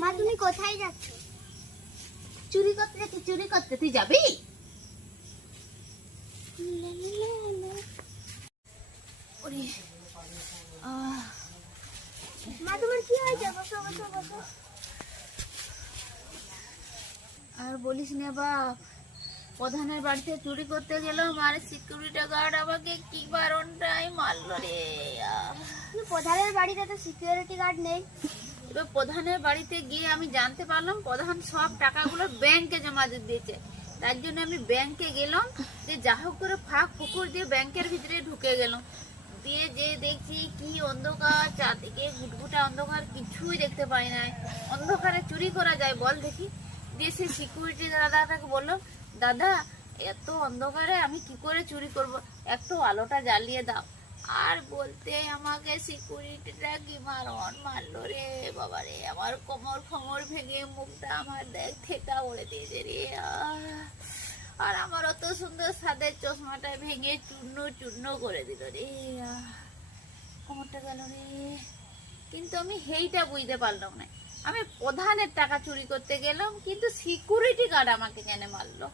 মা তুমি কোথায় যাচ্ছ? চুরি করতে যাচ্ছি। চুরি করতে তুই যাবি? ওরে মা তোমার কি হয়েছে? বসো বসো বসো। আর বলিস না বাপ, প্রধানের বাড়িতে চুরি করতে গেলাম আর সিকিউরিটি গার্ড আমাকে কি বারণটাই মারলো রে। প্রধানের বাড়িতে তো সিকিউরিটি গার্ড নেই। এবার প্রধানের বাড়িতে গিয়ে আমি জানতে পারলাম প্রধান সব টাকাগুলো ব্যাংকে জমা দিয়ে দিয়েছে। তার জন্য আমি ব্যাংকে গেলাম, যে যা হোক করে ফাঁক পুকুর দিয়ে ব্যাংকের ভিতরে ঢুকে গেলাম। দিয়ে যে দেখছি কি অন্ধকার, চারদিকে গুটগুটা অন্ধকার, কিছুই দেখতে পাই না। অন্ধকারে চুরি করা যায় বল দেখি? দিয়ে সে সিকিউরিটি দাদাটাকে বললাম, দাদা এত অন্ধকারে আমি কি করে চুরি করব, একটু আলোটা জ্বালিয়ে দাও। আর বলতে আমাকে সিকিউরিটিটা কি মারলো রে বাবা রে। আমার কোমর ফমর ভেঙে মুখটা আমার দেখ থেকা বলে দিয়েছে রে। আর আমার অত সুন্দর সাদের চশমাটা ভেঙে চূর্ণ চূর্ণ করে দিল রে। কোমরটা গেল রে। কিন্তু আমি সেইটা বুঝতে পারলাম না, আমি প্রধানের টাকা চুরি করতে গেলাম কিন্তু সিকিউরিটি গার্ড আমাকে কেন মারলো।